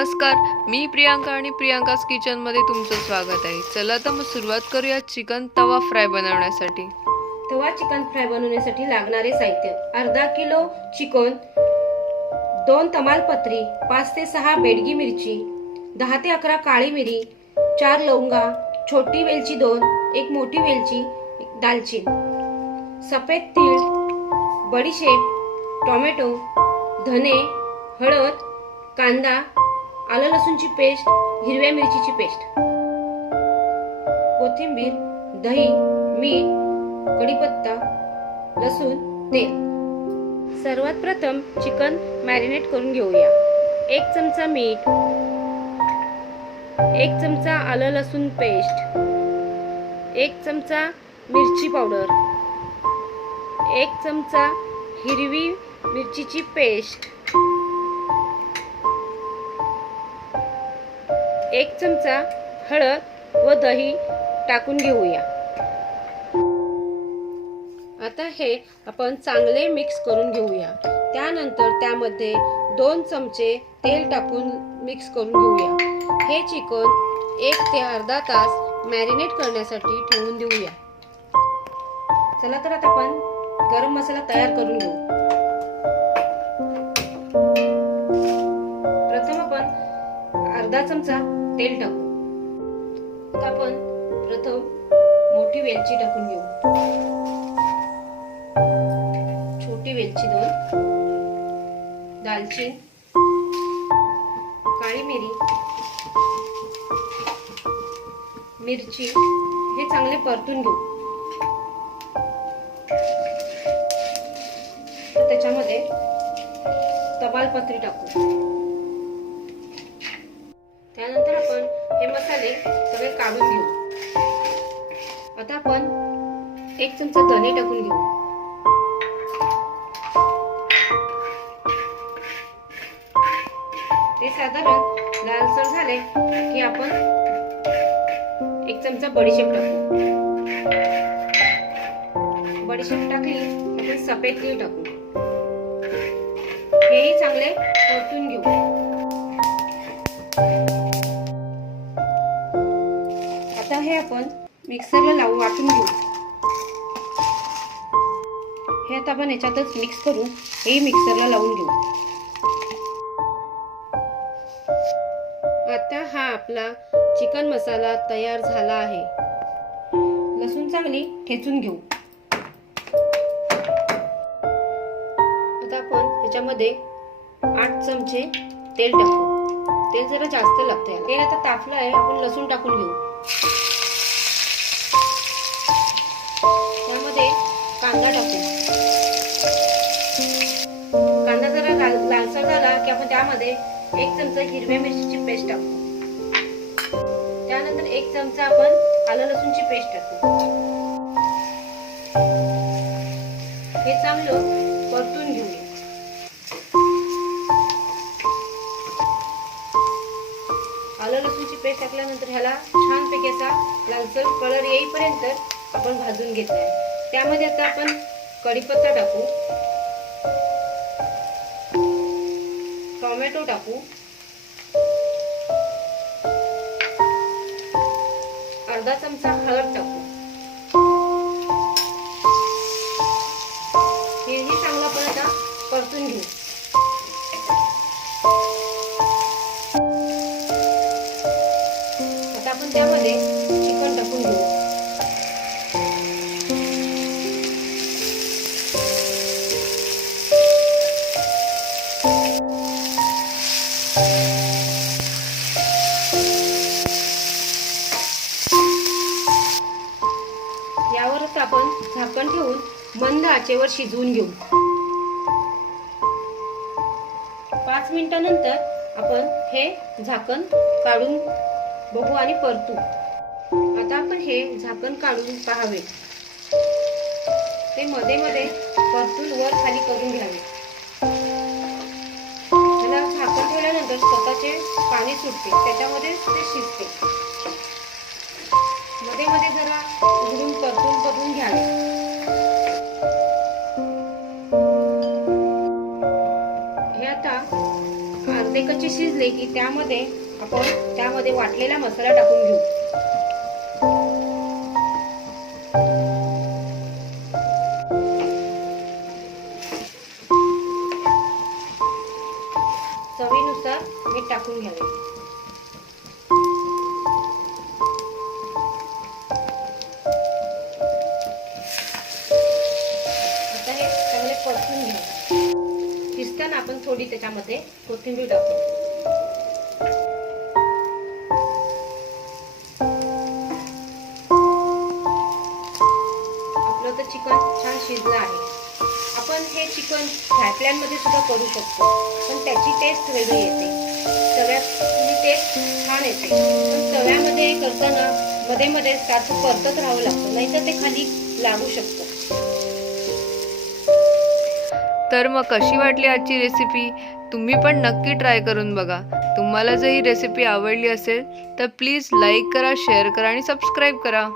नमस्कार, मी प्रियांका आणि प्रियांकाज किचनमध्ये तुमचं स्वागत आहे. चला तर मग सुरुवात करूया चिकन तवा फ्राय बनवण्यासाठी. तवा चिकन फ्राय बनवण्यासाठी लागणारे साहित्य: अर्धा किलो चिकन, 2 तमालपत्री, 5 ते 6 बेडगी मिरची, 10 ते 11 काळी मिरी, 4 लवंगा, छोटी वेलची 2, 1 मोठी वेलची, दालचीन, सफेद तीळ, बडीशेप, टोमॅटो, धने, हळद, कांदा, आलं लसूणची पेस्ट, हिरव्या मिरचीची पेस्ट, कोथिंबीर, दही, मीठ, कढीपत्ता, लसूण, तेल. सर्वात प्रथम चिकन मॅरिनेट करून घेऊया. 1 चमचा मीठ, 1 चमचा आलं लसूण पेस्ट, 1 चमचा मिरची पावडर, 1 चमचा हिरवी मिरचीची पेस्ट, 1 चमचा हळद व दही टाकून घेऊया. आता हे आपण चांगले मिक्स करून घेऊया. त्यानंतर त्यामध्ये 2 चमचे तेल टाकून मिक्स करून घेऊया. हे चिकन 1 ते अर्धा तास मॅरिनेट करण्यासाठी ठेवून देऊया. चला तर आता आपण गरम मसाला तयार करून घेऊ. प्रथम आपण अर्धा चमचा तेल टाकू. आता आपण प्रथम मोठी वेलची टाकून घेऊ. छोटी वेलची 2, दालचीन, काळी मिरी, मिरची हे चांगले परतून घेऊ. त्याच्यामध्ये तमालपत्री टाकू. त्यानंतर आपण हे मसाले सगळे काढून घेऊ. आता आपण 1 चमचा धने टाकून घेऊ. ते साधारण लालसर झाले की आपण 1 चमचा बडीशेप टाकू. बडीशेप टाकली की आपण सफेद तीळ टाकू. हेही चांगले परतून घेऊ. आता हे आपण मिक्सरला लावून वाटून घेऊ. हे आता आपण याच्यातच मिक्स करून हे मिक्सरला लावून घेऊ. आता हा आपला चिकन मसाला तयार झाला आहे. लसूण चांगली ठेचून घेऊ. आता आपण ह्याच्यामध्ये 8 चमचे तेल टाकू. तेल जरा जास्त लागते. तेल आता तापलं आहे. आपण लसूण टाकून घेऊ. त्यामध्ये कांदा टाकू. कांदा जरा लालसर झाला की आपण त्यामध्ये 1 चमचा हिरव्या मिरचीची पेस्ट टाकू. त्यानंतर 1 चमचा आपण आलं लसूणची पेस्ट टाकू. हे चांगलं परतून घेऊया. आलं लसूणची पेस्ट टाकल्यानंतर ह्याला छानपैकी असा लालसर कलर येईपर्यंत आपण भाजून घेतला आहे. त्यामध्ये आता आपण कढीपत्ता टाकू, टोमॅटो टाकू, अर्धा चमचा हळद टाकू. हेही चांगलं आपण आता परतून घेऊ. आता आपण त्यामध्ये चिकन टाकून घेऊ. यावर आता आपण झाकण ठेवून मंद आचेवर शिजवून घेऊ. 5 मिनिटांनंतर आपण हे झाकण काढून बघू आणि परतू. आता आपण हे झाकण काढून पाहावे. ते मध्ये मध्ये परतून वर खाली करून घ्यावे. त्याला झाकण ठेवल्यानंतर स्वतःचे पाणी सुटते. त्याच्यामध्ये ते शिजते. मध्ये मध्ये जरा उघडून परतून घ्यावे. हे आता अर्धे कांदे कच्चे शिजले की त्यामध्ये वाटलेला मसाला टाकून घेऊ. चवीनुसार मीठ टाकून घ्यावे. आता हे चांगले परतून घ्या. शिजताना आपण थोडी त्याच्यामध्ये कोथिंबीर टाकू. आपलं तर चिकन छान शिजलं आहे. आपण हे चिकन फ्राय पॅन मध्ये सुद्धा करू शकतो, पण त्याची टेस्ट वेगळी येते. तव्याची टेस्ट छान येते, पण तव्यामध्ये करताना मध्ये मध्ये सारखं परतत राहावं लागतं, नाहीतर ते खाली लागू शकतं. तर मग कशी वाटली आजची रेसिपी? तुम्ही पण नक्की ट्राय करून बघा. तुम्हाला जर ही रेसिपी आवडली असेल तर प्लीज लाईक करा, शेअर करा आणि सबस्क्राईब करा.